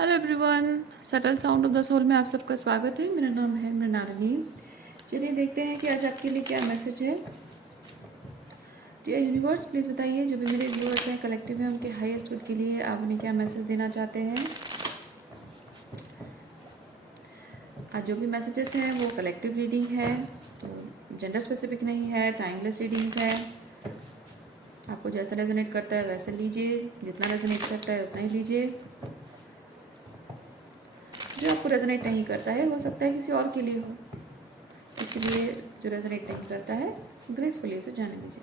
Hello everyone, subtle sound of the soul में आप सबका स्वागत है। मेरा नाम है मृणालिनी। चलिए देखते हैं कि आज आपके लिए क्या मैसेज है। डियर यूनिवर्स, प्लीज़ बताइए, जो भी मेरे व्यूअर्स हैं, कलेक्टिव है, उनके हाईएस्ट गुड के लिए आप उन्हें क्या मैसेज देना चाहते हैं। आज जो भी मैसेजेस हैं वो कलेक्टिव रीडिंग है, तो जेंडर स्पेसिफिक नहीं है, टाइमलेस रीडिंग्स है। आपको जैसा रेजोनेट करता है वैसा लीजिए, जितना रेजोनेट करता है उतना ही लीजिए। जो आपको रेजोनेट नहीं करता है हो सकता है किसी और के लिए हो, इसलिए जो रेजोनेट नहीं करता है ग्रेसफुली उसे जाने दीजिए।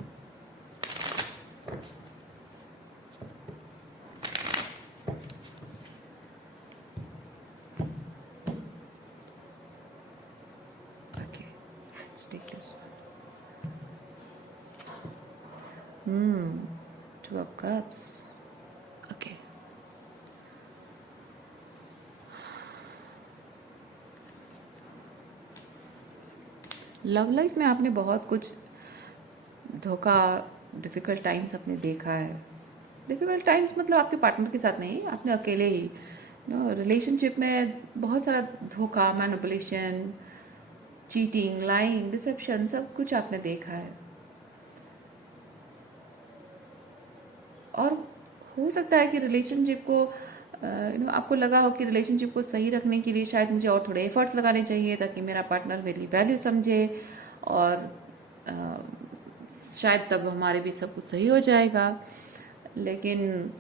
Okay, let's take this one. Two of cups. Okay, love life में आपने बहुत कुछ धोखा, डिफ़िकल्ट टाइम्स आपने देखा है। डिफ़िकल्ट टाइम्स मतलब आपके पार्टनर के साथ नहीं, आपने अकेले ही रिलेशनशिप में बहुत सारा धोखा, मैनिपुलेशन, चीटिंग, लाइंग, डिसेप्शन, सब कुछ आपने देखा है। और हो सकता है कि रिलेशनशिप को आपको लगा हो कि रिलेशनशिप को सही रखने के लिए शायद मुझे और थोड़े एफर्ट्स लगाने चाहिए ताकि मेरा पार्टनर मेरी वैल्यू समझे, और शायद तब हमारे भी सब कुछ सही हो जाएगा। लेकिन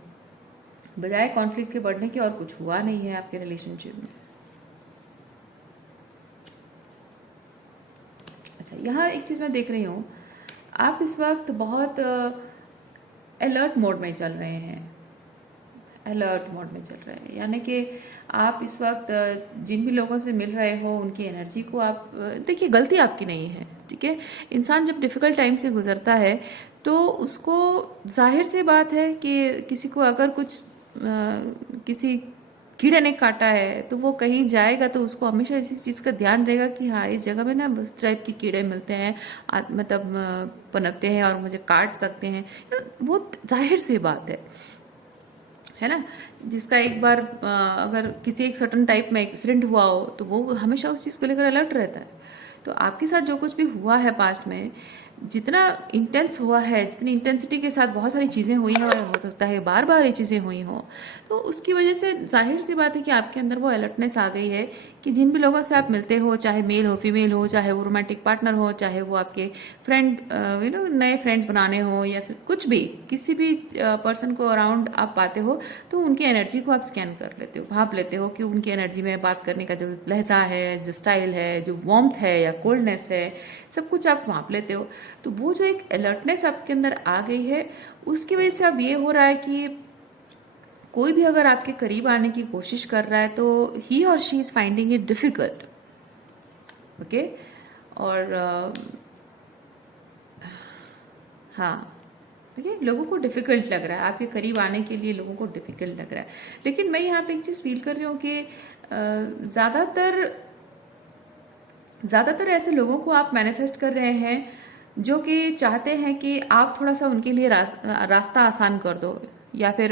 बजाय कॉन्फ्लिक्ट के बढ़ने के और कुछ हुआ नहीं है आपके रिलेशनशिप में। अच्छा, यहाँ एक चीज़ मैं देख रही हूँ, आप इस वक्त बहुत अलर्ट मोड में चल रहे हैं। अलर्ट मोड में चल रहे हैं यानी कि आप इस वक्त जिन भी लोगों से मिल रहे हो उनकी एनर्जी को आप देखिए, गलती आपकी नहीं है, ठीक है। इंसान जब डिफ़िकल्ट टाइम से गुजरता है तो उसको जाहिर सी बात है कि किसी को अगर कुछ किसी कीड़े ने काटा है तो वो कहीं जाएगा तो उसको हमेशा इसी चीज़ का ध्यान रहेगा कि हाँ, इस जगह में ना उस टाइप के कीड़े मिलते हैं, मतलब पनपते हैं और मुझे काट सकते हैं। वो जाहिर सी बात है ना। जिसका एक बार अगर किसी एक सर्टन टाइप में एक्सीडेंट हुआ हो तो वो हमेशा उस चीज़ को लेकर अलर्ट रहता है। तो आपके साथ जो कुछ भी हुआ है पास्ट में, जितना इंटेंस हुआ है, जितनी इंटेंसिटी के साथ बहुत सारी चीज़ें हुई हैं, हो सकता है बार बार ये चीज़ें हुई हों, तो उसकी वजह से जाहिर सी बात है कि आपके अंदर वो अलर्टनेस आ गई है कि जिन भी लोगों से आप मिलते हो, चाहे मेल हो, फीमेल हो, चाहे वो रोमांटिक पार्टनर हो, चाहे वो आपके फ्रेंड, नए फ्रेंड्स बनाने हो, या फिर कुछ भी, किसी भी पर्सन को अराउंड आप पाते हो तो उनकी एनर्जी को आप स्कैन कर लेते हो, भाप लेते हो कि उनकी एनर्जी में बात करने का जो लहजा है, जो स्टाइल है, जो वार्मथ है या कोल्डनेस है, सब कुछ आप भाप लेते हो। तो वो जो एक अलर्टनेस आपके अंदर आ गई है, उसकी वजह से अब ये हो रहा है कि कोई भी अगर आपके करीब आने की कोशिश कर रहा है तो ही और she is finding it difficult. Okay, और हाँ, देखिए, लोगों को डिफ़िकल्ट लग रहा है, आपके करीब आने के लिए लोगों को डिफ़िकल्ट लग रहा है। लेकिन मैं यहाँ पे एक चीज़ फील कर रही हूँ कि ज़्यादातर ऐसे लोगों को आप मैनिफेस्ट कर रहे हैं जो कि चाहते हैं कि आप थोड़ा सा उनके लिए रास्ता आसान कर दो, या फिर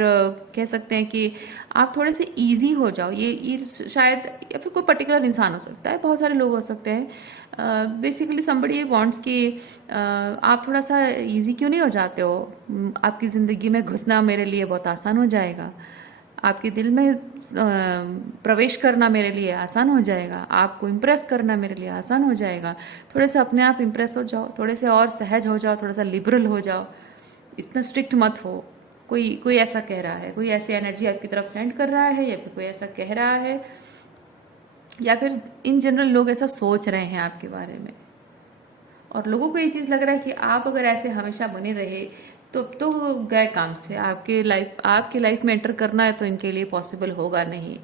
कह सकते हैं कि आप थोड़े से इजी हो जाओ। ये शायद, या फिर कोई पर्टिकुलर इंसान हो सकता है, बहुत सारे लोग हो सकते हैं। बेसिकली समबडी वांट्स कि आप थोड़ा सा इजी क्यों नहीं हो जाते हो, आपकी ज़िंदगी में घुसना मेरे लिए बहुत आसान हो जाएगा, आपके दिल में प्रवेश करना मेरे लिए आसान हो जाएगा, आपको इम्प्रेस करना मेरे लिए आसान हो जाएगा। थोड़े से अपने आप इम्प्रेस हो जाओ, थोड़े से और सहज हो जाओ, थोड़ा सा लिबरल हो जाओ, इतना स्ट्रिक्ट मत हो। कोई कोई ऐसा कह रहा है, कोई ऐसी एनर्जी आपकी तरफ सेंड कर रहा है, या फिर कोई ऐसा कह रहा है, या फिर इन जनरल लोग ऐसा सोच रहे हैं आपके बारे में। और लोगों को ये चीज़ लग रहा है कि आप अगर ऐसे हमेशा बने रहे तो गए काम से, आपके लाइफ में एंटर करना है तो इनके लिए पॉसिबल होगा नहीं।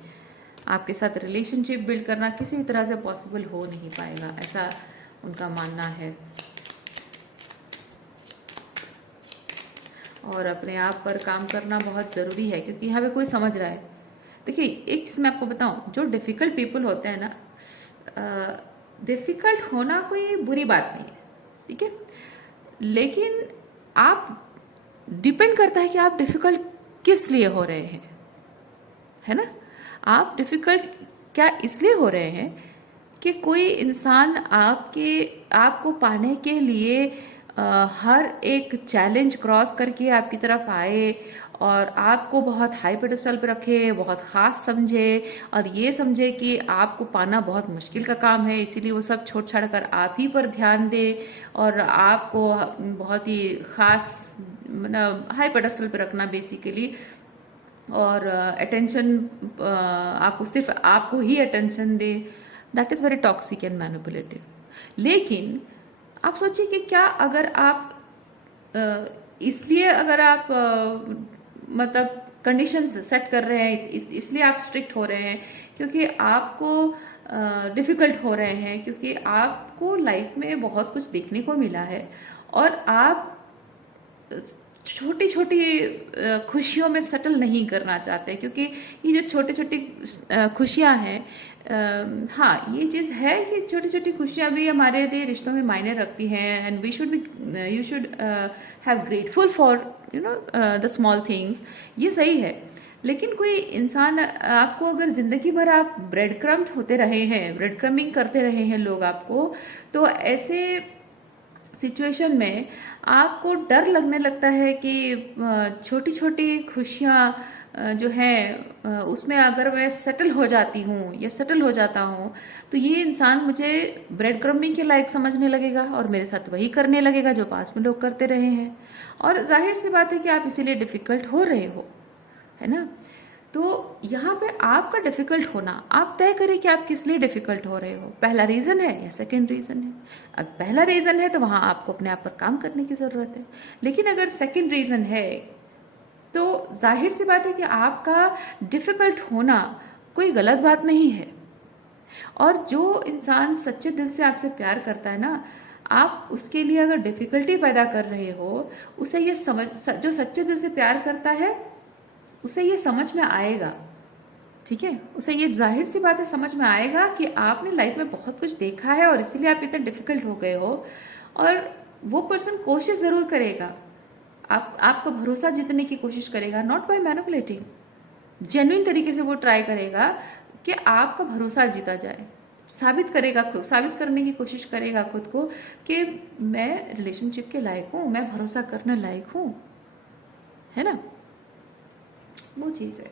आपके साथ रिलेशनशिप बिल्ड करना किसी भी तरह से पॉसिबल हो नहीं पाएगा, ऐसा उनका मानना है। और अपने आप पर काम करना बहुत ज़रूरी है, क्योंकि यहाँ पे कोई समझ रहा है। देखिए, एक चीज़ मैं आपको बताऊँ, जो डिफ़िकल्ट पीपल होते हैं ना, डिफ़िकल्ट होना कोई बुरी बात नहीं है, ठीक है। लेकिन आप, डिपेंड करता है कि आप डिफ़िकल्ट किस लिए हो रहे हैं। है ना। आप डिफ़िकल्ट क्या इसलिए हो रहे हैं कि कोई इंसान आपको पाने के लिए हर एक चैलेंज क्रॉस करके आपकी तरफ आए और आपको बहुत हाई पेडेस्टल पे रखे, बहुत ख़ास समझे और ये समझे कि आपको पाना बहुत मुश्किल का काम है, इसीलिए वो सब छोड़ छाड़ कर आप ही पर ध्यान दे और आपको बहुत ही ख़ास मतलब हाई पेडेस्टल पे रखना बेसिकली, और अटेंशन आपको सिर्फ आपको ही अटेंशन दे। That is very toxic and manipulative. लेकिन आप सोचिए कि क्या अगर आप इसलिए अगर आप मतलब कंडीशंस सेट कर रहे हैं, इसलिए आप स्ट्रिक्ट हो रहे हैं क्योंकि आपको डिफ़िकल्ट हो रहे हैं, क्योंकि आपको लाइफ में बहुत कुछ देखने को मिला है और आप छोटी छोटी खुशियों में सेटल नहीं करना चाहते, क्योंकि ये जो छोटी छोटी खुशियाँ हैं, हाँ ये चीज़ है कि छोटी छोटी खुशियाँ भी हमारे लिए रिश्तों में मायने रखती हैं and we should be you should have grateful for you know the small things, ये सही है। लेकिन कोई इंसान आपको अगर ज़िंदगी भर आप ब्रेड क्रम्ड होते रहे हैं, ब्रेड क्रम्बिंग करते रहे हैं लोग आपको, तो ऐसे सिचुएशन में आपको डर लगने लगता है कि छोटी छोटी खुशियाँ जो हैं उसमें अगर मैं सेटल हो जाती हूँ या सेटल हो जाता हूँ तो ये इंसान मुझे ब्रेड क्रम्बिंग के लायक समझने लगेगा और मेरे साथ वही करने लगेगा जो पास में लोग करते रहे हैं। और जाहिर सी बात है कि आप इसीलिए डिफ़िकल्ट हो रहे हो, है ना। तो यहाँ पे आपका डिफ़िकल्ट होना, आप तय करें कि आप किस लिए डिफ़िकल्ट हो रहे हो, पहला रीज़न है या सेकंड रीज़न है। अब पहला रीज़न है तो वहाँ आपको अपने आप पर काम करने की ज़रूरत है, लेकिन अगर सेकंड रीज़न है तो जाहिर सी बात है कि आपका डिफ़िकल्ट होना कोई गलत बात नहीं है। और जो इंसान सच्चे दिल से आपसे प्यार करता है ना, आप उसके लिए अगर डिफ़िकल्टी पैदा कर रहे हो, उसे ये समझ, जो सच्चे दिल से प्यार करता है उसे ये समझ में आएगा, ठीक है, उसे ये जाहिर सी बात है समझ में आएगा कि आपने लाइफ में बहुत कुछ देखा है और इसीलिए आप इतने डिफ़िकल्ट हो गए हो। और वो पर्सन कोशिश ज़रूर करेगा, आपका भरोसा जीतने की कोशिश करेगा, नॉट बाय मैनिपुलेटिंग, जेन्युइन तरीके से वो ट्राई करेगा कि आपका भरोसा जीता जाए, साबित करेगा, खुद साबित करने की कोशिश करेगा खुद को कि मैं रिलेशनशिप के लायक हूँ, मैं भरोसा करने लायक हूँ, है ना, वो चीज़ है।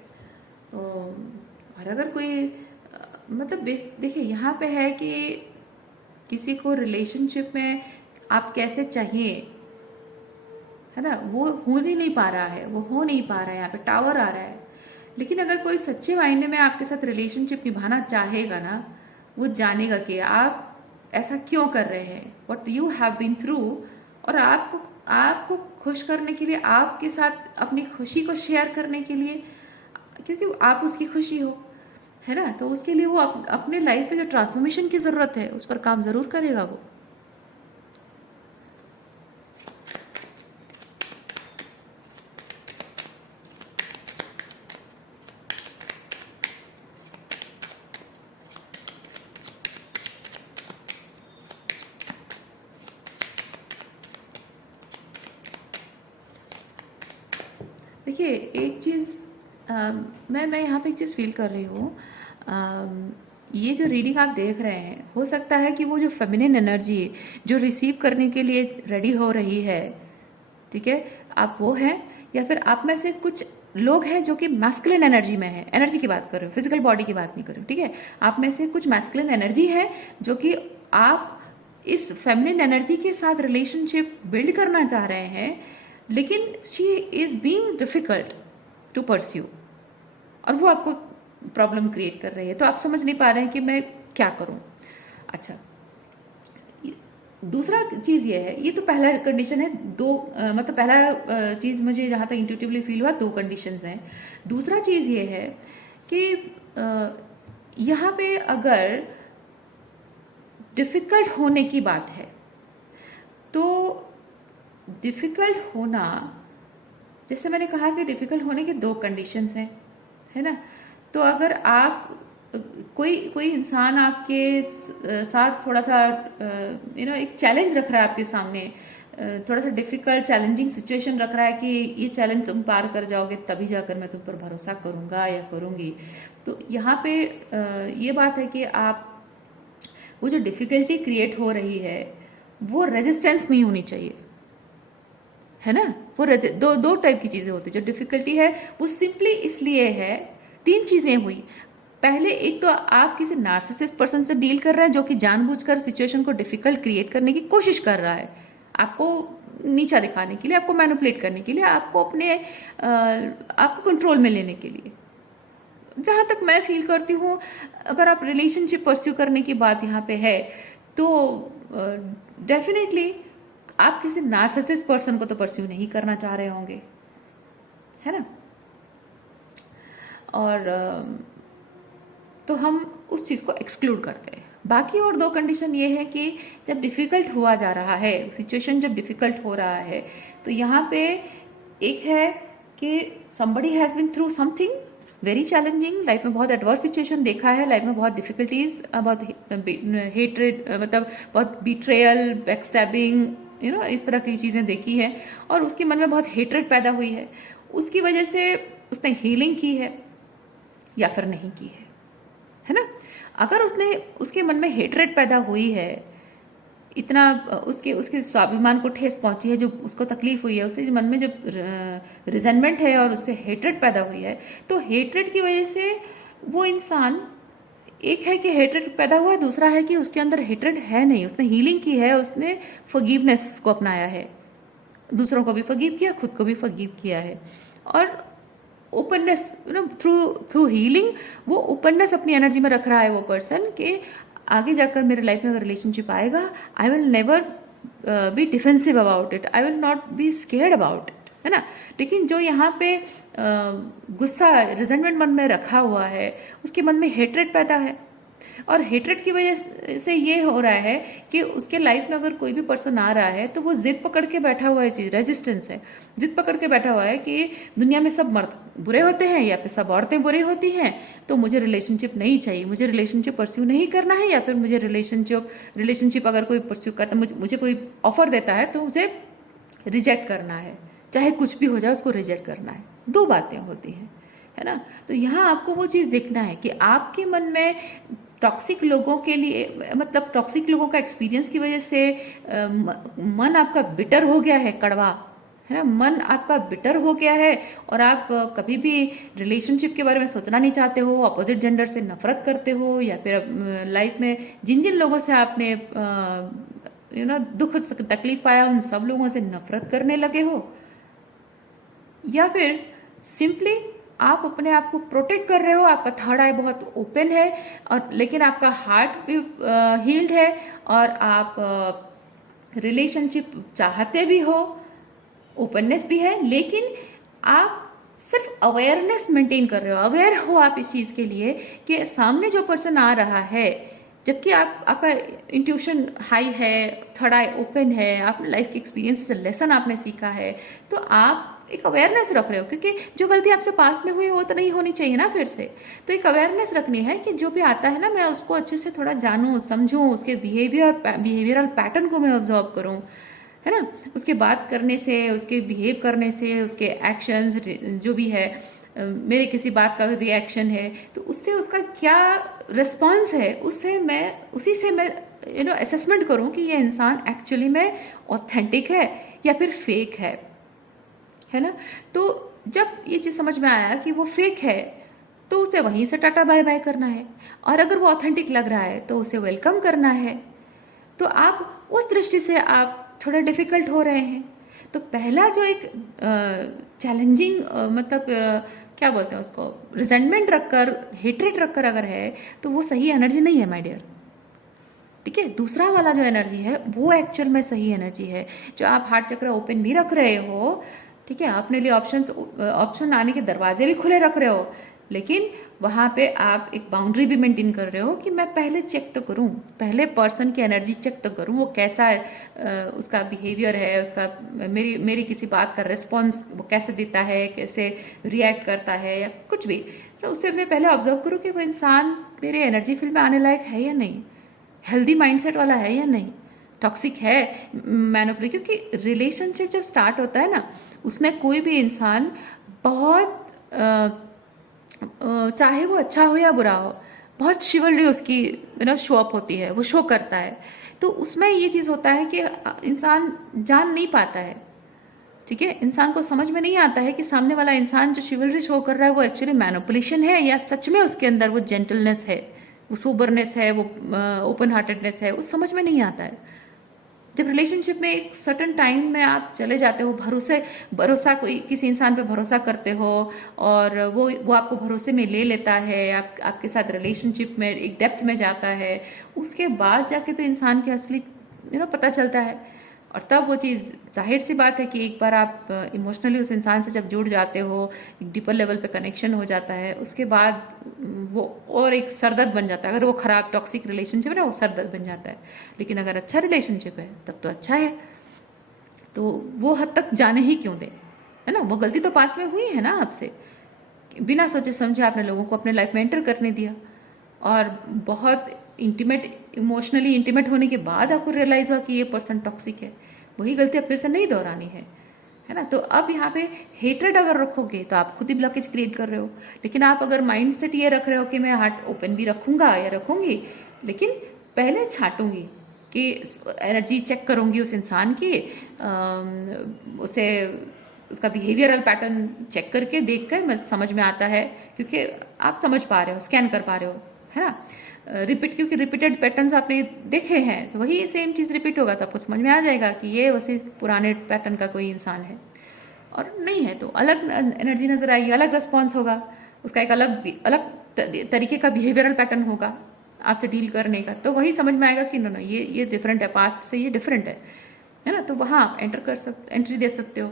तो और अगर कोई मतलब देखिए यहाँ पे है कि किसी को रिलेशनशिप में आप कैसे चाहिए, है ना, वो हो ही नहीं पा रहा है, वो हो नहीं पा रहा है, यहाँ पे टावर आ रहा है। लेकिन अगर कोई सच्चे मायने में आपके साथ रिलेशनशिप निभाना चाहेगा ना, वो जानेगा कि आप ऐसा क्यों कर रहे हैं, what you have been through, और आपको आपको खुश करने के लिए, आपके साथ अपनी खुशी को शेयर करने के लिए, क्योंकि आप उसकी खुशी हो, है ना, तो उसके लिए वो अपने लाइफ में जो ट्रांसफॉर्मेशन की ज़रूरत है उस पर काम ज़रूर करेगा वो। देखिए एक चीज़, मैं यहाँ पे एक चीज़ फील कर रही हूँ, ये जो रीडिंग आप देख रहे हैं, हो सकता है कि वो जो फेमिनिन एनर्जी जो रिसीव करने के लिए रेडी हो रही है, ठीक है, आप वो हैं, या फिर आप में से कुछ लोग हैं जो कि मैस्कुलिन एनर्जी में है, एनर्जी की बात कर रही हूँ, फिजिकल बॉडी की बात नहीं कर रही हूँ, ठीक है, आप में से कुछ मैस्कुलिन एनर्जी है जो कि आप इस फेमिनिन एनर्जी के साथ रिलेशनशिप बिल्ड करना चाह रहे हैं, लेकिन she is being difficult to pursue, और वो आपको प्रॉब्लम क्रिएट कर रही है, तो आप समझ नहीं पा रहे हैं कि मैं क्या करूं। अच्छा, दूसरा चीज़ ये है, ये तो पहला कंडीशन है, दो मतलब पहला चीज़ मुझे जहाँ तक इंट्यूटिवली फील हुआ, दो कंडीशंस हैं। दूसरा चीज़ ये है कि यहाँ पे अगर डिफ़िकल्ट होने की बात है तो डिफ़िकल्ट होना, जैसे मैंने कहा कि डिफ़िकल्ट होने के दो कंडीशंस हैं, है ना। तो अगर आप कोई कोई इंसान आपके साथ थोड़ा सा एक चैलेंज रख रहा है आपके सामने, थोड़ा सा डिफिकल्ट चैलेंजिंग सिचुएशन रख रहा है कि ये चैलेंज तुम पार कर जाओगे तभी जाकर मैं तुम पर भरोसा करूँगा या करूँगी। तो यहाँ पे ये बात है कि आप वो जो डिफ़िकल्टी क्रिएट हो रही है वो रेजिस्टेंस नहीं होनी चाहिए, है ना। वो दो टाइप की चीज़ें होती है। जो डिफ़िकल्टी है वो सिंपली इसलिए है, तीन चीज़ें हुई। पहले एक तो आप किसी नार्सिसिस्ट पर्सन से डील कर रहे हैं जो कि जानबूझकर सिचुएशन को डिफिकल्ट क्रिएट करने की कोशिश कर रहा है, आपको नीचा दिखाने के लिए, आपको मैनिपुलेट करने के लिए, आपको अपने आपको कंट्रोल में लेने के लिए। जहाँ तक मैं फील करती हूँ, अगर आप रिलेशनशिप परस्यू करने की बात यहाँ पे है तो डेफिनेटली आप किसी नार्सिसिस्ट पर्सन को तो परस्यू नहीं करना चाह रहे होंगे, है ना। और तो हम उस चीज़ को एक्सक्लूड करते हैं। बाकी और दो कंडीशन ये है कि जब डिफ़िकल्ट हुआ जा रहा है, सिचुएशन जब डिफ़िकल्ट हो रहा है, तो यहाँ पे एक है कि somebody has been through something very challenging, life में बहुत एडवर्स सिचुएशन देखा है, लाइफ में बहुत डिफिकल्टीज, बहुत हेट्रेड, मतलब बहुत बिट्रेयल, बैकस्टैबिंग, इस तरह की चीज़ें देखी है, और उसके मन में बहुत हेट्रेड पैदा हुई है। उसकी वजह से उसने हीलिंग की है या फिर नहीं की है ना। अगर उसके मन में हेट्रेड पैदा हुई है, इतना उसके स्वाभिमान को ठेस पहुंची है, जो उसको तकलीफ हुई है, उसके मन में जब रिजेंटमेंट है और उससे हेट्रेड पैदा हुई है, तो हेट्रेड की वजह से वो इंसान, एक है कि हेट्रेड पैदा हुआ है, दूसरा है कि उसके अंदर हेट्रेड है नहीं, उसने हीलिंग की है, उसने फॉरगिवनेस को अपनाया है, दूसरों को भी फॉरगिव किया, खुद को भी फॉरगिव किया है, और ओपननेस, थ्रू हीलिंग वो ओपननेस अपनी एनर्जी में रख रहा है वो पर्सन कि आगे जाकर मेरे लाइफ में अगर रिलेशनशिप आएगा, I will never be defensive about it, I will not be scared about it, है ना। लेकिन जो यहाँ पे गुस्सा, रिजेंटमेंट मन में रखा हुआ है, उसके मन में हेट्रेड पैदा है, और हेट्रेड की वजह से ये हो रहा है कि उसके लाइफ में अगर कोई भी पर्सन आ रहा है तो वो जिद पकड़ के बैठा हुआ है, चीज़ रेजिस्टेंस है, जिद पकड़ के बैठा हुआ है कि दुनिया में सब मर्द बुरे होते हैं या फिर सब औरतें बुरी होती हैं, तो मुझे रिलेशनशिप नहीं चाहिए, मुझे रिलेशनशिप परस्यू नहीं करना है, या फिर मुझे रिलेशनशिप अगर कोई परस्यू करता, मुझे कोई ऑफर देता है तो मुझे रिजेक्ट करना है, चाहे कुछ भी हो जाए उसको रिजेक्ट करना है। दो बातें होती हैं, है ना। तो यहाँ आपको वो चीज़ देखना है कि आपके मन में टॉक्सिक लोगों के लिए, मतलब टॉक्सिक लोगों का एक्सपीरियंस की वजह से मन आपका बिटर हो गया है, कड़वा, है ना, मन आपका बिटर हो गया है, और आप कभी भी रिलेशनशिप के बारे में सोचना नहीं चाहते हो, अपोजिट जेंडर से नफरत करते हो, या फिर लाइफ में जिन जिन लोगों से आपने दुख तकलीफ पाया उन सब लोगों से नफरत करने लगे हो, या फिर सिंपली आप अपने आप को प्रोटेक्ट कर रहे हो, आपका थर्ड आई बहुत ओपन है, और लेकिन आपका हार्ट भी हील्ड है, और आप रिलेशनशिप चाहते भी हो, ओपननेस भी है, लेकिन आप सिर्फ अवेयरनेस मेंटेन कर रहे हो, अवेयर हो आप इस चीज़ के लिए कि सामने जो पर्सन आ रहा है, जबकि आपका इंट्यूशन हाई है, थर्ड आई ओपन है, आपने लाइफ के एक्सपीरियंस से लेसन आपने सीखा है, तो आप एक अवेयरनेस रख रहे हो, क्योंकि जो गलती आपसे पास्ट में हुई वो तो नहीं होनी चाहिए ना फिर से। तो एक अवेयरनेस रखनी है कि जो भी आता है ना, मैं उसको अच्छे से थोड़ा जानूँ, समझूँ, उसके बिहेवियरल पैटर्न को मैं ऑब्जर्व करूँ, है ना। उसके बात करने से, उसके बिहेव करने से, उसके एक्शंस जो भी है, मेरे किसी बात का रिएक्शन है तो उससे उसका क्या रिस्पॉन्स है, उसी से मैं असेसमेंट करूँ कि ये इंसान एक्चुअली में ऑथेंटिक है या फिर फेक है ना। तो जब ये चीज़ समझ में आया कि वो फेक है तो उसे वहीं से टाटा बाय बाय करना है, और अगर वो ऑथेंटिक लग रहा है तो उसे वेलकम करना है। तो आप उस दृष्टि से आप थोड़ा डिफिकल्ट हो रहे हैं। तो पहला जो एक चैलेंजिंग मतलब क्या बोलते हैं उसको, रिजेंटमेंट रखकर, हेट्रेट रखकर अगर है तो वो सही एनर्जी नहीं है माय डियर, ठीक है। दूसरा वाला जो एनर्जी है वो एक्चुअल में सही एनर्जी है, जो आप हार्ट चक्र ओपन भी रख रहे हो, ठीक है, अपने लिए ऑप्शन आने के दरवाजे भी खुले रख रहे हो, लेकिन वहाँ पे आप एक बाउंड्री भी मेंटेन कर रहे हो कि मैं पहले चेक तो करूँ, पहले पर्सन की एनर्जी चेक तो करूँ, वो कैसा है, उसका बिहेवियर है, उसका मेरी किसी बात का रिस्पॉन्स वो कैसे देता है, कैसे रिएक्ट करता है, या कुछ भी, तो उससे मैं पहले ऑब्जर्व करूँ कि वो इंसान मेरे एनर्जी फील्ड में आने लायक है या नहीं, हेल्दी माइंडसेट वाला है या नहीं, टॉक्सिक है मैनिपुलेट, क्योंकि रिलेशनशिप जब स्टार्ट होता है ना, उसमें कोई भी इंसान बहुत चाहे वो अच्छा हो या बुरा हो, बहुत शिवलरी उसकी शो अप होती है, वो शो करता है। तो उसमें ये चीज़ होता है कि इंसान जान नहीं पाता है, ठीक है, इंसान को समझ में नहीं आता है कि सामने वाला इंसान जो शिवलरी शो कर रहा है वो एक्चुअली मैनिपुलेशन है या सच में उसके अंदर वो जेंटलनेस है, वो सोबरनेस है, वो ओपन हार्टेडनेस है, वो समझ में नहीं आता है। जब रिलेशनशिप में एक सर्टन टाइम में आप चले जाते हो, भरोसा कोई किसी इंसान पे भरोसा करते हो और वो आपको भरोसे में ले लेता है, आपके साथ रिलेशनशिप में एक डेप्थ में जाता है, उसके बाद जाके तो इंसान के असली पता चलता है। और तब वो चीज़, जाहिर सी बात है कि एक बार आप इमोशनली उस इंसान से जब जुड़ जाते हो, एक डीपर लेवल पे कनेक्शन हो जाता है, उसके बाद वो और एक सरदर्द बन जाता है। अगर वो खराब टॉक्सिक रिलेशनशिप है ना, वो सरदर्द बन जाता है। लेकिन अगर अच्छा रिलेशनशिप है तब तो अच्छा है, तो वो हद तक जाने ही क्यों दे, है ना। वो गलती तो पास में हुई है ना आपसे, बिना सोचे समझे आपने लोगों को अपने लाइफ में एंटर करने दिया, और बहुत इंटीमेट, इमोशनली इंटीमेट होने के बाद आपको रियलाइज हुआ कि ये पर्सन टॉक्सिक है। वही गलती अब फिर से नहीं दोहरानी है ना। तो अब यहाँ पे हेट्रेड अगर रखोगे तो आप खुद ही ब्लॉकेज क्रिएट कर रहे हो। लेकिन आप अगर माइंड सेट ये रख रहे हो कि मैं हार्ट ओपन भी रखूंगा या रखूंगी, लेकिन पहले छांटूंगी कि एनर्जी चेक करूंगी उस इंसान की, उसे उसका बिहेवियरल पैटर्न चेक करके देखकर मैं समझ में आता है, क्योंकि आप समझ पा रहे हो, स्कैन कर पा रहे हो, है ना। क्योंकि रिपीटेड पैटर्न्स आपने देखे हैं, तो वही सेम चीज़ रिपीट होगा तो आपको समझ में आ जाएगा कि ये वैसे पुराने पैटर्न का कोई इंसान है। और नहीं है तो अलग एनर्जी नजर आएगी, अलग रिस्पॉन्स होगा, उसका एक अलग तरीके का बिहेवियरल पैटर्न होगा आपसे डील करने का। तो वही समझ में आएगा कि नो नो ये डिफरेंट है, पास्ट से ये डिफरेंट है ना। तो वहाँ आप एंट्री दे सकते हो।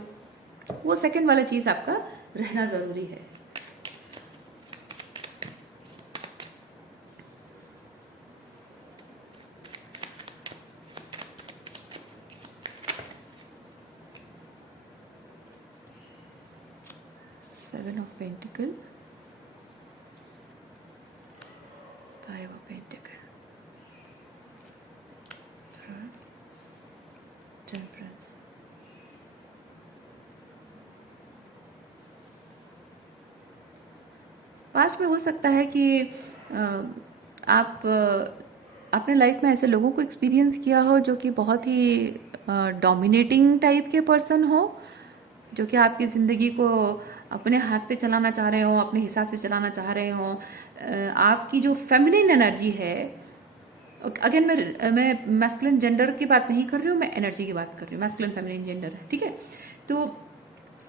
वो सेकंड वाला चीज़ आपका रहना ज़रूरी है। Seven of Pentacle, Five of Pentacle, Temperance। Past में हो सकता है कि आप अपने लाइफ में ऐसे लोगों को एक्सपीरियंस किया हो जो कि बहुत ही डोमिनेटिंग टाइप के पर्सन हो, जो कि आपकी ज़िंदगी को अपने हाथ पे चलाना चाह रहे हो, अपने हिसाब से चलाना चाह रहे हो। आपकी जो फेमिनिन एनर्जी है, अगेन मैं मैस्कुलिन जेंडर की बात नहीं कर रही हूँ, मैं एनर्जी की बात कर रही हूँ, मैस्कुलिन फेमिनिन जेंडर है, ठीक है। तो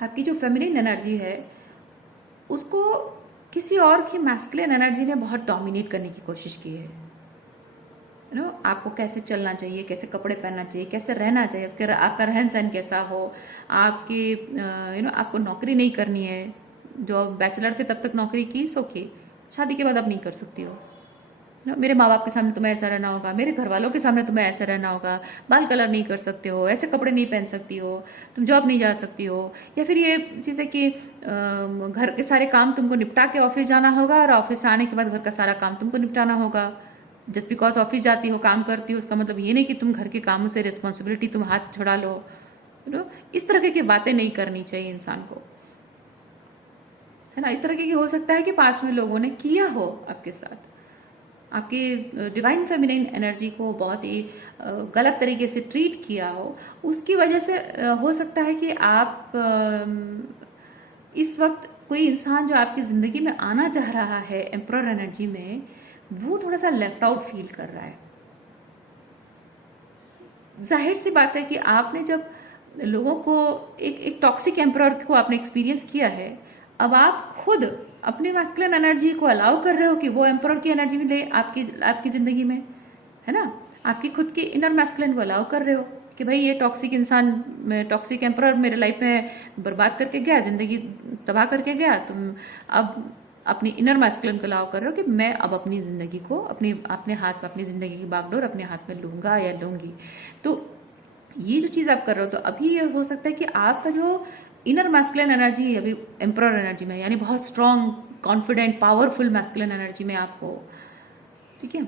आपकी जो फेमिनिन एनर्जी है उसको किसी और की मैस्कुलिन एनर्जी ने बहुत डोमिनेट करने की कोशिश की है। आपको कैसे चलना चाहिए, कैसे कपड़े पहनना चाहिए, कैसे रहना चाहिए, उसके आपका रहन सहन कैसा हो, आपकी आपको नौकरी नहीं करनी है। जो बैचलर थे तब तक नौकरी की सो की, शादी के बाद अब नहीं कर सकती हो। मेरे माँ बाप के सामने तुम्हें ऐसा रहना होगा, मेरे घर वालों के सामने तुम्हें ऐसा रहना होगा, बाल कलर नहीं कर सकते हो, ऐसे कपड़े नहीं पहन सकती हो, तुम जॉब नहीं जा सकती हो। या फिर ये चीज़ है कि घर के सारे काम तुमको निपटा के ऑफिस जाना होगा, और ऑफिस से आने के बाद घर का सारा काम तुमको निपटाना होगा। जस्ट बिकॉज ऑफिस जाती हो, काम करती हो, उसका मतलब ये नहीं कि तुम घर के कामों से रिस्पॉन्सिबिलिटी तुम हाथ छुड़ा लो। इस तरह की बातें नहीं करनी चाहिए इंसान को, है ना। इस तरह की हो सकता है कि पास्ट में लोगों ने किया हो आपके साथ, आपकी डिवाइन फेमिनिन एनर्जी को बहुत ही गलत तरीके से ट्रीट किया हो। उसकी वजह से हो सकता है कि आप इस वक्त कोई इंसान जो आपकी ज़िंदगी में आना चाह रहा है एम्परर एनर्जी में, वो थोड़ा सा लेफ्ट आउट फील कर रहा है। जाहिर सी बात है कि आपने जब लोगों को एक टॉक्सिक एम्परर को आपने एक्सपीरियंस किया है, अब आप खुद अपनी मैस्कुलिन एनर्जी को अलाउ कर रहे हो कि वो एम्परर की एनर्जी मिले आपकी ज़िंदगी में, है ना। आपकी खुद की इनर मैस्कुलिन को अलाउ कर रहे हो कि भाई ये टॉक्सिक इंसान, टॉक्सिक एम्परर मेरे लाइफ में बर्बाद करके गया, ज़िंदगी तबाह करके गया, तुम अब अपनी इनर मैस्कुलिन को अलाउ कर रहे हो कि मैं अब अपनी ज़िंदगी को अपने हाथ में, अपनी ज़िंदगी की बागडोर अपने हाथ में लूँगा या लूँगी। तो ये जो चीज़ आप कर रहे हो, तो अभी ये हो सकता है कि आपका जो इनर मैस्कुलिन एनर्जी अभी एम्परर एनर्जी में, यानी बहुत strong, confident, powerful masculine energy में आप हो, ठीक है।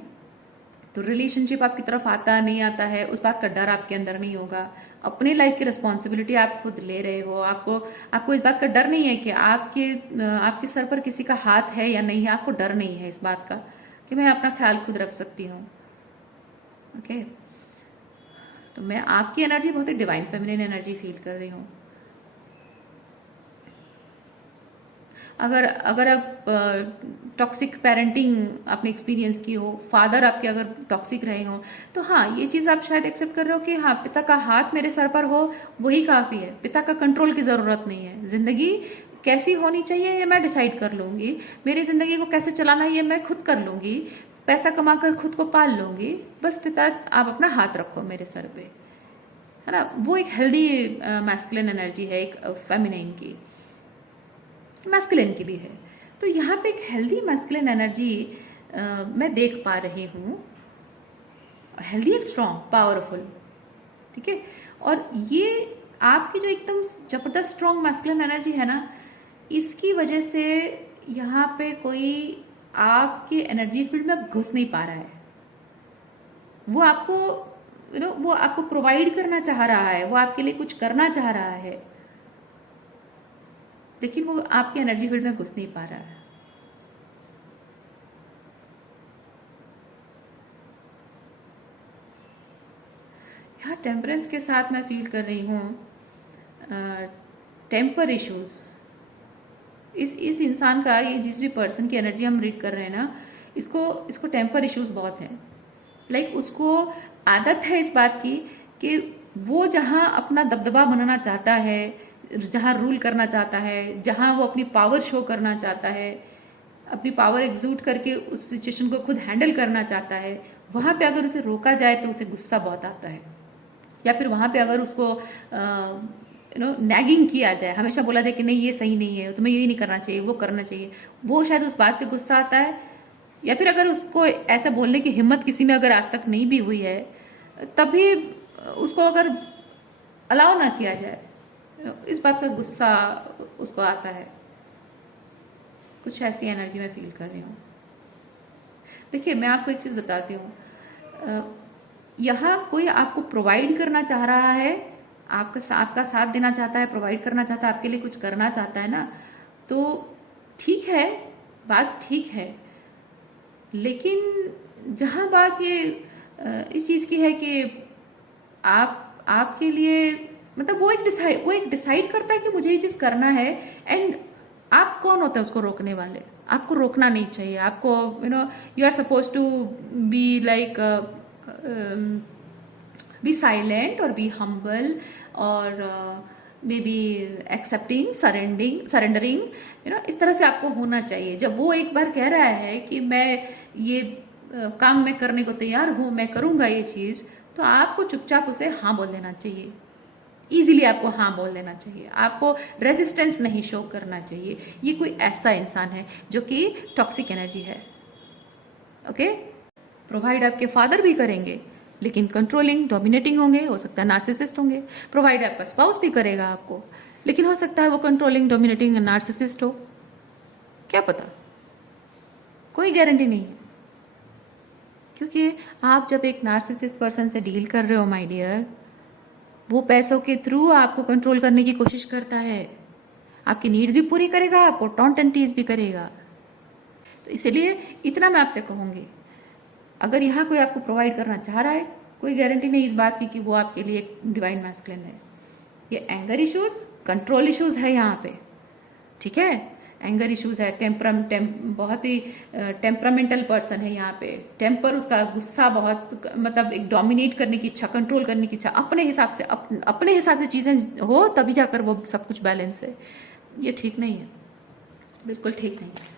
तो रिलेशनशिप आपकी तरफ आता नहीं आता है, उस बात का डर आपके अंदर नहीं होगा। अपनी लाइफ की रिस्पॉन्सिबिलिटी आप खुद ले रहे हो। आपको आपको इस बात का डर नहीं है कि आपके सर पर किसी का हाथ है या नहीं है। आपको डर नहीं है इस बात का कि मैं अपना ख्याल खुद रख सकती हूँ। ओके, तो मैं आपकी एनर्जी बहुत ही डिवाइन फेमिनिन एनर्जी फील कर रही हूँ। अगर अगर आप टॉक्सिक पेरेंटिंग आपने एक्सपीरियंस की हो, फादर आपके अगर टॉक्सिक रहे हो, तो हाँ, ये चीज़ आप शायद एक्सेप्ट कर रहे हो कि हाँ, पिता का हाथ मेरे सर पर हो वही काफ़ी है। पिता का कंट्रोल की ज़रूरत नहीं है। ज़िंदगी कैसी होनी चाहिए ये मैं डिसाइड कर लूँगी। मेरी ज़िंदगी को कैसे चलाना है ये मैं खुद कर लूँगी। पैसा कमा कर खुद को पाल लूँगी। बस पिता आप अपना हाथ रखो मेरे सर पे, है ना। वो एक हेल्दी मैस्कुलिन एनर्जी है, एक फेमिनाइन की, मैस्कुलिन की भी है। तो यहाँ पे एक हेल्दी मैस्कुलिन एनर्जी मैं देख पा रही हूँ। हेल्दी, एक स्ट्रॉन्ग, पावरफुल, ठीक है। और ये आपकी जो एकदम जबरदस्त स्ट्रॉन्ग मैस्कुलिन एनर्जी है ना, इसकी वजह से यहाँ पे कोई आपके एनर्जी फील्ड में घुस नहीं पा रहा है। वो आपको वो आपको प्रोवाइड करना चाह रहा है, वो आपके लिए कुछ करना चाह रहा है, लेकिन वो आपके एनर्जी फील्ड में घुस नहीं पा रहा है। यहाँ टेम्परेंस के साथ मैं फील कर रही हूँ टेम्पर इश्यूज। इस इंसान का, ये जिस भी पर्सन की एनर्जी हम रीड कर रहे हैं ना, इसको इसको टेम्पर इश्यूज बहुत हैं। लाइक उसको आदत है इस बात की कि वो जहाँ अपना दबदबा बनाना चाहता है, जहाँ रूल करना चाहता है, जहाँ वो अपनी पावर शो करना चाहता है, अपनी पावर एग्जूट करके उस सिचुएशन को खुद हैंडल करना चाहता है, वहाँ पे अगर उसे रोका जाए तो उसे गुस्सा बहुत आता है। या फिर वहाँ पे अगर उसको नैगिंग किया जाए, हमेशा बोला जाए कि नहीं ये सही नहीं है, तुम्हें यही नहीं करना चाहिए, वो करना चाहिए, वो शायद उस बात से गुस्सा आता है। या फिर अगर उसको ऐसा बोलने की हिम्मत किसी में अगर आज तक नहीं भी हुई है, तभी उसको अगर अलाउ ना किया जाए, इस बात का गुस्सा उसको आता है। कुछ ऐसी एनर्जी मैं फील कर रही हूँ। देखिए, मैं आपको एक चीज़ बताती हूँ। यहाँ कोई आपको प्रोवाइड करना चाह रहा है, आपका साथ देना चाहता है, प्रोवाइड करना चाहता है, आपके लिए कुछ करना चाहता है ना, तो ठीक है, बात ठीक है। लेकिन जहाँ बात ये इस चीज़ की है कि आपके लिए, मतलब वो एक डिसाइड करता है कि मुझे ये चीज़ करना है, एंड आप कौन होता है उसको रोकने वाले। आपको रोकना नहीं चाहिए। आपको you are suppose to be like be silent और बी हम्बल और मे बी एक्सेप्टिंग, सरेंडरिंग, इस तरह से आपको होना चाहिए। जब वो एक बार कह रहा है कि मैं ये काम मैं करने को तैयार हूँ, मैं करूँगा ये चीज़, तो आपको चुपचाप उसे हाँ बोल देना चाहिए। ईजिली आपको हाँ बोल देना चाहिए। आपको रेजिस्टेंस नहीं शो करना चाहिए। ये कोई ऐसा इंसान है जो कि टॉक्सिक एनर्जी है। ओके, प्रोवाइड आपके फादर भी करेंगे, लेकिन कंट्रोलिंग, डोमिनेटिंग होंगे, हो सकता है नार्सिसिस्ट होंगे। प्रोवाइड आपका स्पाउस भी करेगा आपको, लेकिन हो सकता है वो कंट्रोलिंग, डोमिनेटिंग, नार्सिसिस्ट हो। क्या पता, कोई गारंटी नहीं है। क्योंकि आप जब एक नार्सिसिस्ट पर्सन से डील कर रहे हो माय डियर, वो पैसों के थ्रू आपको कंट्रोल करने की कोशिश करता है। आपकी नीड भी पूरी करेगा, आपको टॉन्ट एंड टीज भी करेगा। तो इसलिए इतना मैं आपसे कहूँगी, अगर यहाँ कोई आपको प्रोवाइड करना चाह रहा है, कोई गारंटी नहीं इस बात की कि वो आपके लिए एक डिवाइन मैस्कुलिन है। ये एंगर इश्यूज, कंट्रोल इश्यूज है यहाँ पे, ठीक है। एंगर इश्यूज है, बहुत ही टेम्परामेंटल पर्सन है यहाँ पे। टेम्पर, उसका गुस्सा बहुत, मतलब एक डोमिनेट करने की इच्छा, कंट्रोल करने की इच्छा, अपने हिसाब से अपने हिसाब से चीज़ें हो तभी जाकर वो सब कुछ बैलेंस है। ये ठीक नहीं है, बिल्कुल ठीक नहीं है।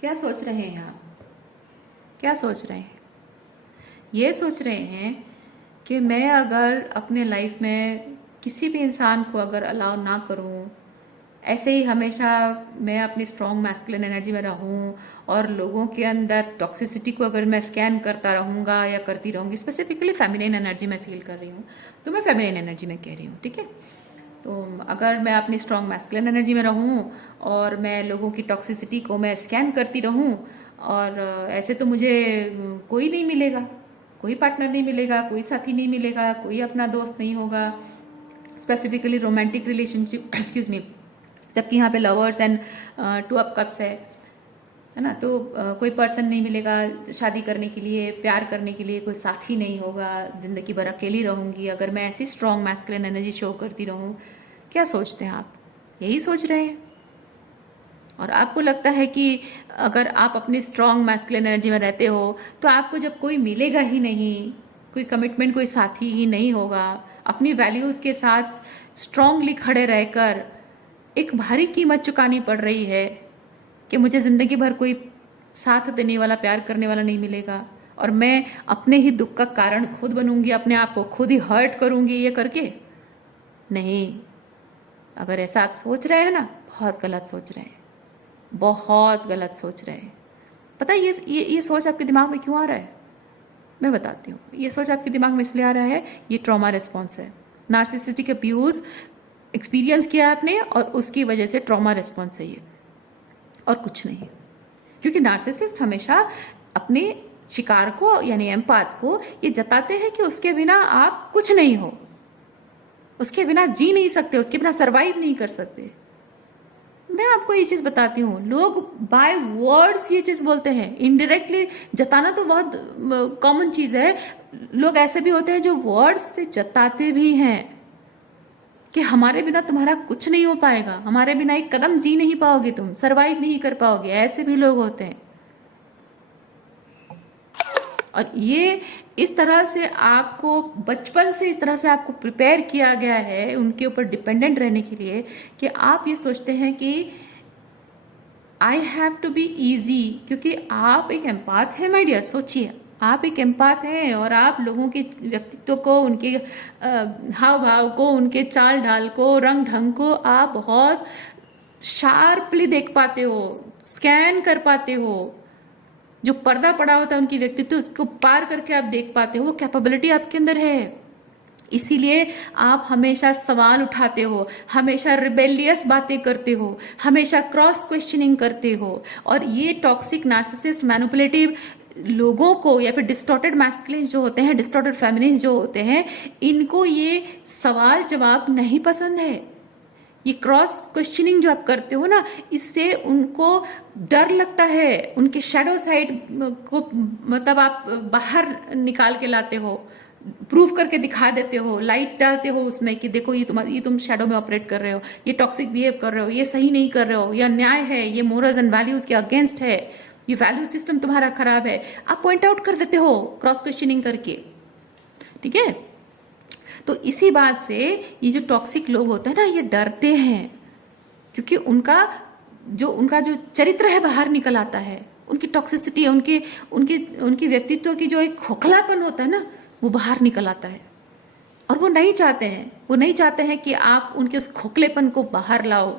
क्या सोच रहे हैं आप? क्या सोच रहे हैं? ये सोच रहे हैं कि मैं अगर अपने लाइफ में किसी भी इंसान को अगर अलाउ ना करूं, ऐसे ही हमेशा मैं अपनी स्ट्रॉन्ग मैस्कुलिन एनर्जी में रहूं और लोगों के अंदर टॉक्सिसिटी को अगर मैं स्कैन करता रहूंगा या करती रहूंगी, स्पेसिफिकली फेमिनिन एनर्जी में फील कर रही हूँ, तो मैं फेमिनिन एनर्जी में कह रही हूँ, ठीक है। तो अगर मैं अपनी स्ट्रॉन्ग मैस्कुलिन एनर्जी में रहूं और मैं लोगों की टॉक्सिसिटी को मैं स्कैन करती रहूं, और ऐसे तो मुझे कोई नहीं मिलेगा, कोई पार्टनर नहीं मिलेगा, कोई साथी नहीं मिलेगा, कोई अपना दोस्त नहीं होगा, specifically romantic relationship excuse me, जबकि यहाँ पे लवर्स एंड 2 ऑफ कप्स है ना। तो कोई पर्सन नहीं मिलेगा शादी करने के लिए, प्यार करने के लिए, कोई साथी नहीं होगा, ज़िंदगी भर अकेली रहूँगी अगर मैं ऐसी स्ट्रॉन्ग मैस्कुलिन एनर्जी शो करती रहूँ। क्या सोचते हैं आप? यही सोच रहे हैं? और आपको लगता है कि अगर आप अपनी स्ट्रॉन्ग मैस्कुलिन एनर्जी में रहते हो तो आपको जब कोई मिलेगा ही नहीं, कोई कमिटमेंट, कोई साथी ही नहीं होगा, अपनी वैल्यूज़ के साथ स्ट्रांगली खड़े रहकर एक भारी कीमत चुकानी पड़ रही है कि मुझे ज़िंदगी भर कोई साथ देने वाला, प्यार करने वाला नहीं मिलेगा और मैं अपने ही दुख का कारण खुद बनूंगी, अपने आप को खुद ही हर्ट करूंगी ये करके? नहीं, अगर ऐसा आप सोच रहे हैं ना, बहुत गलत सोच रहे हैं, बहुत गलत सोच रहे हैं। पता है ये सोच आपके दिमाग में क्यों आ रहा है? मैं बताती हूँ। ये सोच आपके दिमाग में इसलिए आ रहा है, ये ट्रॉमा रिस्पॉन्स है। नार्सिसिस्टिक अब्यूज़ एक्सपीरियंस किया आपने और उसकी वजह से ट्रॉमा रिस्पॉन्स है ये, और कुछ नहीं। क्योंकि नार्सिसिस्ट हमेशा अपने शिकार को यानी एम्पाथ को ये जताते हैं कि उसके बिना आप कुछ नहीं हो, उसके बिना जी नहीं सकते, उसके बिना सरवाइव नहीं कर सकते। मैं आपको ये चीज़ बताती हूँ, लोग बाय वर्ड्स ये चीज़ बोलते हैं, इनडायरेक्टली जताना तो बहुत कॉमन चीज़ है। लोग ऐसे भी होते हैं जो वर्ड्स से जताते भी हैं कि हमारे बिना तुम्हारा कुछ नहीं हो पाएगा, हमारे बिना एक कदम जी नहीं पाओगे, तुम सरवाइव नहीं कर पाओगे। ऐसे भी लोग होते हैं। और ये इस तरह से आपको बचपन से इस तरह से आपको प्रिपेयर किया गया है उनके ऊपर डिपेंडेंट रहने के लिए कि आप ये सोचते हैं कि I have to be easy, क्योंकि आप एक एम्पाथ है। माय डियर, सोचिए, आप एक एम्पाथ हैं और आप लोगों के व्यक्तित्व को, उनके हाव भाव को, उनके चाल ढाल को, रंग ढंग को आप बहुत शार्पली देख पाते हो, स्कैन कर पाते हो। जो पर्दा पड़ा होता है उनकी व्यक्तित्व, उसको पार करके आप देख पाते हो। वो कैपेबिलिटी आपके अंदर है। इसीलिए आप हमेशा सवाल उठाते हो, हमेशा रिबेलियस बातें करते हो, हमेशा क्रॉस क्वेश्चनिंग करते हो। और ये टॉक्सिक, नार्सिसिस्ट, मैनिपुलेटिव लोगों को या फिर डिस्टॉर्टेड मैस्कुलिन जो होते हैं, डिस्टॉर्टेड फेमिनिस्ट जो होते हैं, इनको ये सवाल जवाब नहीं पसंद है। ये क्रॉस क्वेश्चनिंग जो आप करते हो ना, इससे उनको डर लगता है, उनके शैडो साइड को मतलब आप बाहर निकाल के लाते हो, प्रूफ करके दिखा देते हो, लाइट डालते हो उसमें कि देखो ये तुम शैडो में ऑपरेट कर रहे हो, ये टॉक्सिक बिहेव कर रहे हो, ये सही नहीं कर रहे हो, ये अन्याय है, ये मोरल्स एंड वैल्यूज के अगेंस्ट है, ये वैल्यू सिस्टम तुम्हारा खराब है। आप पॉइंट आउट कर देते हो क्रॉस क्वेश्चनिंग करके, ठीक है। तो इसी बात से ये जो टॉक्सिक लोग होते हैं ना, ये डरते हैं, क्योंकि उनका जो चरित्र है बाहर निकल आता है, उनकी टॉक्सिसिटी, उनकी व्यक्तित्व की जो एक खोखलापन होता है ना, वो बाहर निकल आता है। और वो नहीं चाहते हैं कि आप उनके उस खोखलेपन को बाहर लाओ,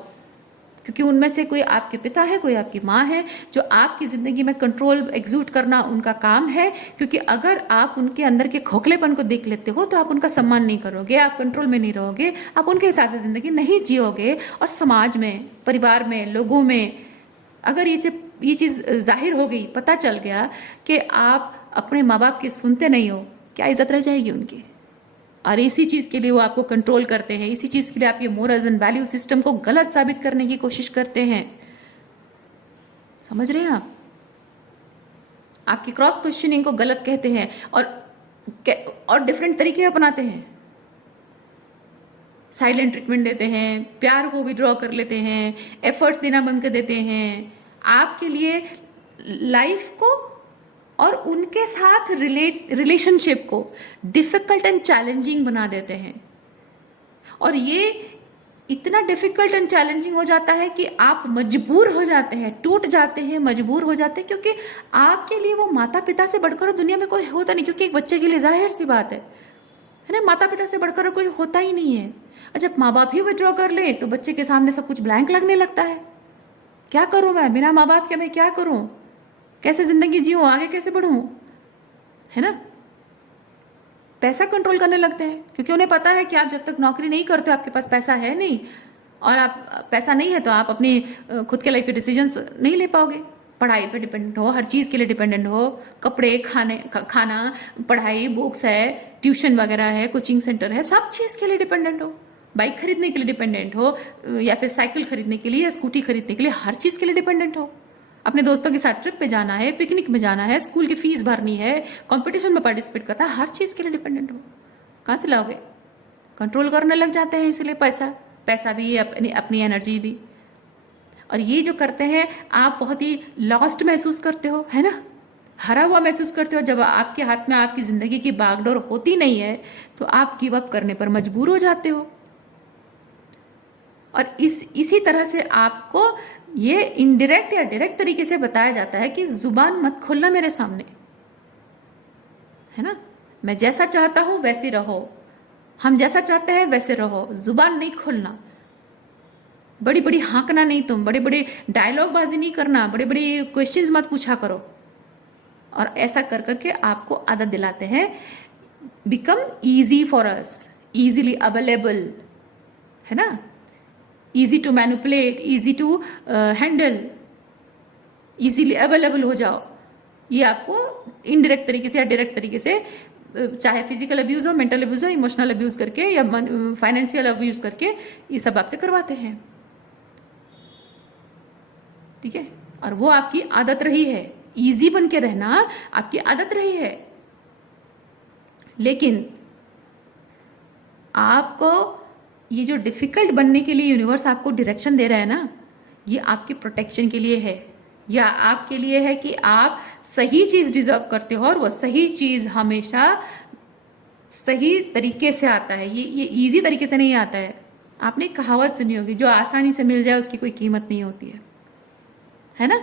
क्योंकि उनमें से कोई आपके पिता है, कोई आपकी माँ है, जो आपकी ज़िंदगी में कंट्रोल एग्जूट करना उनका काम है। क्योंकि अगर आप उनके अंदर के खोखलेपन को देख लेते हो तो आप उनका सम्मान नहीं करोगे, आप कंट्रोल में नहीं रहोगे, आप उनके हिसाब से ज़िंदगी नहीं जियोगे। और समाज में, परिवार में, लोगों में अगर ये चीज़ जाहिर हो गई, पता चल गया कि आप अपने माँ बाप की सुनते नहीं हो, क्या इज्जत रह जाएगी उनकी? और इसी चीज़ के लिए वो आपको कंट्रोल करते हैं, इसी चीज़ के लिए आप ये मोरल्स एंड वैल्यू सिस्टम को गलत साबित करने की कोशिश करते हैं। समझ रहे हैं आप? आपकी क्रॉस क्वेश्चनिंग को गलत कहते हैं और डिफरेंट तरीके अपनाते हैं। साइलेंट ट्रीटमेंट देते हैं, प्यार को विड्रॉ कर लेते हैं, एफर्ट्स देना बंद कर देते हैं, आपके लिए लाइफ को और उनके साथ रिलेशनशिप को डिफिकल्ट एंड चैलेंजिंग बना देते हैं। और ये इतना डिफिकल्ट एंड चैलेंजिंग हो जाता है कि आप मजबूर हो जाते हैं, टूट जाते हैं, मजबूर हो जाते हैं, क्योंकि आपके लिए वो माता पिता से बढ़कर दुनिया में कोई होता नहीं। क्योंकि एक बच्चे के लिए जाहिर सी बात है ना, माता पिता से बढ़कर कोई होता ही नहीं है। और जब माँ बाप ही विड्रॉ कर ले तो बच्चे के सामने सब कुछ ब्लैंक लगने लगता है। क्या करूँ मैं बिना माँ बाप के, मैं क्या करूँ, कैसे जिंदगी जीऊँ, आगे कैसे बढ़ूँ, है ना। पैसा कंट्रोल करने लगते हैं, क्योंकि उन्हें पता है कि आप जब तक नौकरी नहीं करते हो, आपके पास पैसा है नहीं, और आप पैसा नहीं है तो आप अपनी खुद के लाइफ के डिसीजंस नहीं ले पाओगे। पढ़ाई पे डिपेंडेंट हो, हर चीज़ के लिए डिपेंडेंट हो, कपड़े, खाना, पढ़ाई, बुक्स है, ट्यूशन वगैरह है, कोचिंग सेंटर है, सब चीज़ के लिए डिपेंडेंट हो। बाइक खरीदने के लिए डिपेंडेंट हो, या फिर साइकिल खरीदने के लिए या स्कूटी खरीदने के लिए, हर चीज़ के लिए डिपेंडेंट हो। अपने दोस्तों के साथ ट्रिप पे जाना है, पिकनिक में जाना है, स्कूल की फीस भरनी है, कंपटीशन में पार्टिसिपेट करना है, हर चीज़ के लिए डिपेंडेंट हो। कहाँ से लाओगे? कंट्रोल करने लग जाते हैं, इसलिए पैसा भी, अपनी एनर्जी भी। और ये जो करते हैं, आप बहुत ही लॉस्ट महसूस करते हो, है ना, हरा हुआ महसूस करते हो। जब आपके हाथ में आपकी ज़िंदगी की बागडोर होती नहीं है तो आप गिव अप करने पर मजबूर हो जाते हो। और इसी तरह से आपको ये इनडायरेक्ट या डायरेक्ट तरीके से बताया जाता है कि जुबान मत खोलना मेरे सामने, है ना। मैं जैसा चाहता हूं वैसे रहो, हम जैसा चाहते हैं वैसे रहो, जुबान नहीं खोलना, बड़ी बड़ी हाँकना नहीं, तुम बड़े बड़े डायलॉग बाजी नहीं करना, बड़े बड़े क्वेश्चंस मत पूछा करो। और ऐसा कर करके आपको आदत दिलाते हैं, become easy for us, easily available, है ना, easy to manipulate, easy to handle, easily available हो जाओ। ये आपको इनडायरेक्ट तरीके से या डायरेक्ट तरीके से, चाहे फिजिकल अब्यूज हो, मेंटल अब्यूज हो, इमोशनल अब्यूज करके या फाइनेंशियल अब्यूज करके, ये सब आपसे करवाते हैं, ठीक है। और वो आपकी आदत रही है, इजी बन के रहना आपकी आदत रही है। लेकिन आपको ये जो डिफिकल्ट बनने के लिए यूनिवर्स आपको डायरेक्शन दे रहा है ना, ये आपके प्रोटेक्शन के लिए है, या आपके लिए है कि आप सही चीज डिजर्व करते हो, और वो सही चीज हमेशा सही तरीके से आता है। ये इजी तरीके से नहीं आता है। आपने एक कहावत सुनी होगी, जो आसानी से मिल जाए उसकी कोई कीमत नहीं होती है ना।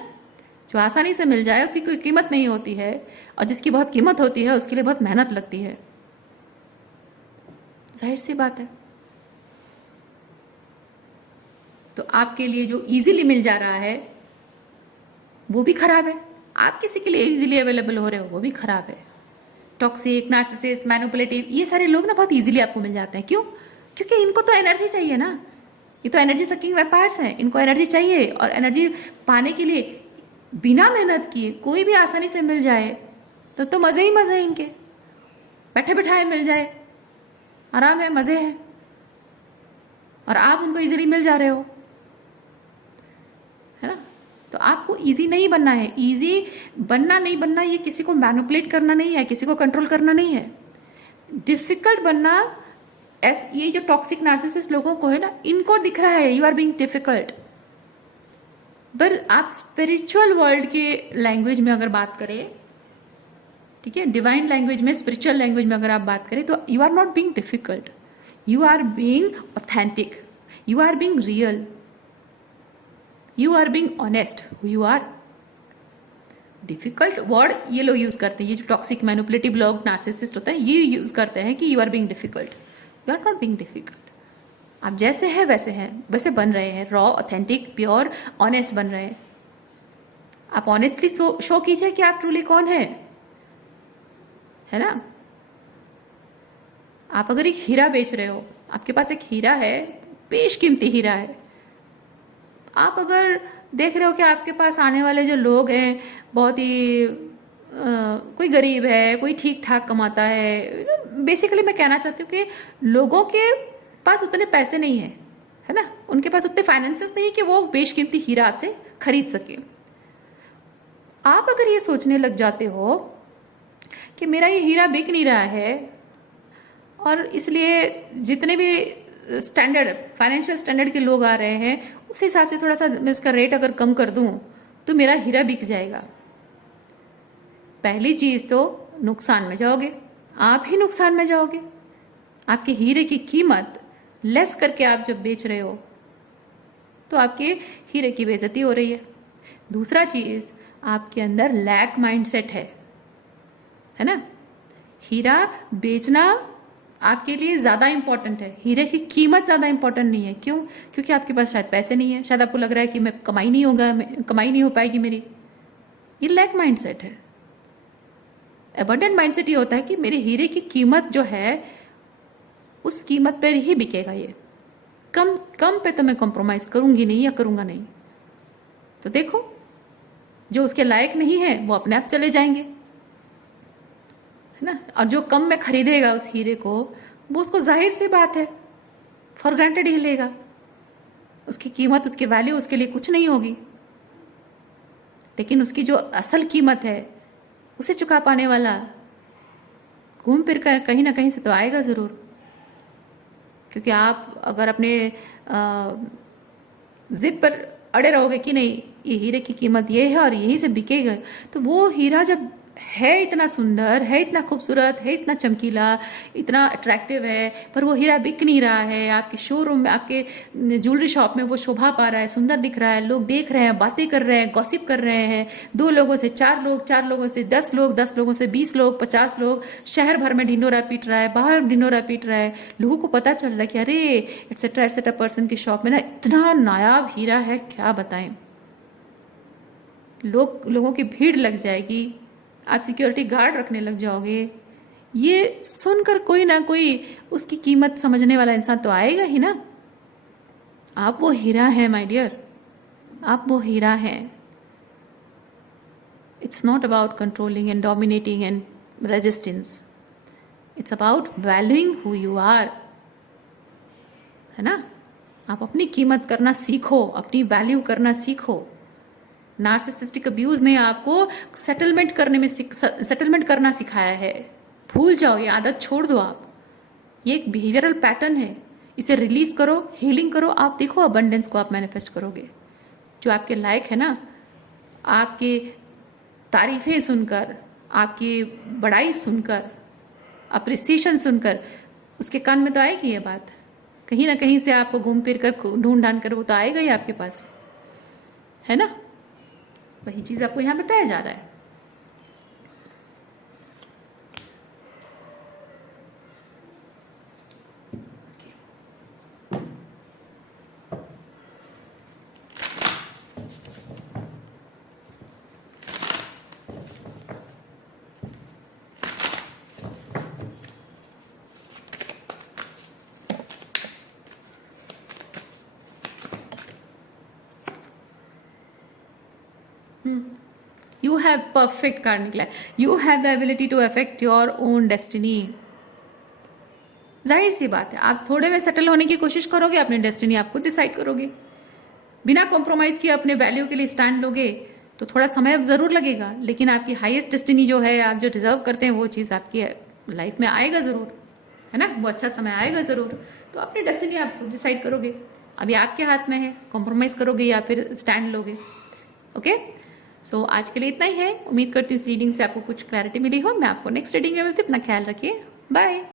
जो आसानी से मिल जाए उसकी कोई कीमत नहीं होती है, और जिसकी बहुत कीमत होती है उसके लिए बहुत मेहनत लगती है। जाहिर सी बात है। तो आपके लिए जो इजीली मिल जा रहा है वो भी खराब है, आप किसी के लिए इजीली अवेलेबल हो रहे हो वो भी खराब है। टॉक्सिक, नार्सिसिस्ट, मैनिपुलेटिव, ये सारे लोग ना बहुत इजीली आपको मिल जाते हैं। क्यों? क्योंकि इनको तो एनर्जी चाहिए ना, ये तो एनर्जी सकिंग वैम्पायर्स हैं, इनको एनर्जी चाहिए। और एनर्जी पाने के लिए बिना मेहनत किए कोई भी आसानी से मिल जाए तो मज़े ही मज़े हैं इनके, बैठे बैठाए मिल जाए, आराम है, मज़े हैं, और आप उनको इजीली मिल जा रहे हो, है ना। तो आपको इजी नहीं बनना है। इजी बनना नहीं बनना, ये किसी को मैनिपुलेट करना नहीं है, किसी को कंट्रोल करना नहीं है। डिफिकल्ट बनना, ये जो टॉक्सिक नार्सिसिस्ट लोगों को है ना, इनको दिख रहा है यू आर बीइंग डिफिकल्ट। पर आप स्पिरिचुअल वर्ल्ड के लैंग्वेज में अगर बात करें, ठीक है, डिवाइन लैंग्वेज में, स्पिरिचुअल लैंग्वेज में अगर आप बात करें, तो you are not being difficult, you are being authentic, you are being real, you are being honest who you are. Difficult word ये लोग यूज करते हैं, ये जो टॉक्सिक मैनिपुलेटिव लोग, नार्सिसिस्ट होते हैं, ये यूज करते हैं कि you are being difficult. You are not being difficult, आप जैसे हैं वैसे हैं, वैसे बन रहे हैं, रॉ, ऑथेंटिक, प्योर, ऑनेस्ट बन रहे हैं। आप ऑनेस्टली शो कीजिए कि आप ट्रूली कौन है ना। आप अगर एक हीरा बेच रहे हो, आपके पास एक हीरा है, बेशकीमती हीरा है, आप अगर देख रहे हो कि आपके पास आने वाले जो लोग हैं बहुत ही कोई गरीब है, कोई ठीक ठाक कमाता है, बेसिकली मैं कहना चाहती हूँ कि लोगों के पास उतने पैसे नहीं है ना, उनके पास उतने फाइनेंसेस नहीं है कि वो बेशकीमती हीरा आपसे खरीद सके। आप अगर ये सोचने लग जाते हो कि मेरा ये हीरा बिक नहीं रहा है, और इसलिए जितने भी स्टैंडर्ड, फाइनेंशियल स्टैंडर्ड के लोग आ रहे हैं, उस हिसाब से थोड़ा सा मैं इसका रेट अगर कम कर दूं तो मेरा हीरा बिक जाएगा। पहली चीज़ तो नुकसान में जाओगे, आप ही नुकसान में जाओगे। आपके हीरे की कीमत लेस करके आप जब बेच रहे हो तो आपके हीरे की बेइज्जती हो रही है। दूसरा चीज़, आपके अंदर लैक माइंडसेट है ना। हीरा बेचना आपके लिए ज़्यादा इंपॉर्टेंट है, हीरे की कीमत ज़्यादा इंपॉर्टेंट नहीं है। क्यों? क्योंकि आपके पास शायद पैसे नहीं है, शायद आपको लग रहा है कि मैं कमाई नहीं हो पाएगी मेरी। ये लैक माइंडसेट है। एबंडेंट माइंडसेट ये होता है कि मेरे हीरे की कीमत जो है उस कीमत पर ही बिकेगा, ये कम कम पे तो मैं कॉम्प्रोमाइज करूंगी नहीं या करूंगा नहीं। तो देखो, जो उसके लायक नहीं है वो अपने आप चले जाएंगे, है ना। और जो कम में खरीदेगा उस हीरे को, वो उसको जाहिर सी बात है फॉर ग्रांटेड ही लेगा। उसकी कीमत, उसकी वैल्यू उसके लिए कुछ नहीं होगी। लेकिन उसकी जो असल कीमत है उसे चुका पाने वाला घूम फिर कर कहीं ना कहीं से तो आएगा ज़रूर। क्योंकि आप अगर अपने जिद पर अड़े रहोगे कि नहीं ये हीरे की कीमत ये है और यहीं से बिकेगा, तो वो हीरा जब है इतना सुंदर, है इतना खूबसूरत, है इतना चमकीला, इतना अट्रैक्टिव है, पर वो हीरा बिक नहीं रहा है, आपके शोरूम में, आपके ज्वेलरी शॉप में वो शोभा पा रहा है, सुंदर दिख रहा है, लोग देख रहे हैं, बातें कर रहे हैं, गॉसिप कर रहे हैं, 2 लोगों से 4 लोग, 4 लोगों से 10 लोग, 10 लोगों से 20 लोग, 50 लोग, शहर भर में ढिंडोरा पीट रहा है, बाहर ढिंडोरा पीट रहा है, लोगों को पता चल रहा है कि अरे एटसेट्रा पर्सन की शॉप में ना इतना नायाब हीरा है, क्या बताएं। लोगों की भीड़ लग जाएगी, आप सिक्योरिटी गार्ड रखने लग जाओगे। ये सुनकर कोई ना कोई उसकी कीमत समझने वाला इंसान तो आएगा ही ना। आप वो हीरा है माय डियर, आप वो हीरा है। It's not about controlling and dominating and resistance, it's about valuing who you are, है ना। आप अपनी कीमत करना सीखो, अपनी वैल्यू करना सीखो। नार्सिसिस्टिक अब्यूज ने आपको सेटलमेंट करना सिखाया है। भूल जाओ, ये आदत छोड़ दो आप। ये एक बिहेवियरल पैटर्न है, इसे रिलीज करो, हीलिंग करो। आप देखो अबंडेंस को आप मैनिफेस्ट करोगे। जो आपके लायक है ना, आपके तारीफें सुनकर, आपकी बड़ाई सुनकर, अप्रिसिएशन सुनकर उसके कान में तो आएगी ये बात। कहीं ना कहीं से आपको घूम फिर कर, ढूंढ ढांड कर वो तो आएगा ही आपके पास, है ना। वही चीज आपको यहां बताया जा रहा है। यू हैव परफेक्ट कार्ड निकला है। You have the ability to affect your own destiny. जाहिर सी बात है, आप थोड़े में सेटल होने की कोशिश करोगे, अपनी डेस्टिनी आप खुद डिसाइड करोगे। बिना कॉम्प्रोमाइज किए अपने वैल्यू के लिए स्टैंड लोगे तो थोड़ा समय अब जरूर लगेगा, लेकिन आपकी हाईएस्ट डेस्टिनी जो है, आप जो डिजर्व करते हैं, वो चीज़ आपकी लाइफ में आएगा ज़रूर, है ना। वो अच्छा समय आएगा ज़रूर। तो अपनी डेस्टिनी आप डिसाइड करोगे। अभी आपके हाथ में है, कॉम्प्रोमाइज करोगे या फिर स्टैंड लोगे। ओके, सो आज के लिए इतना ही है। उम्मीद करती हूँ इस रीडिंग से आपको कुछ क्लैरिटी मिली हो। मैं आपको नेक्स्ट रीडिंग में मिलती हूँ। अपना ख्याल रखिए, बाय।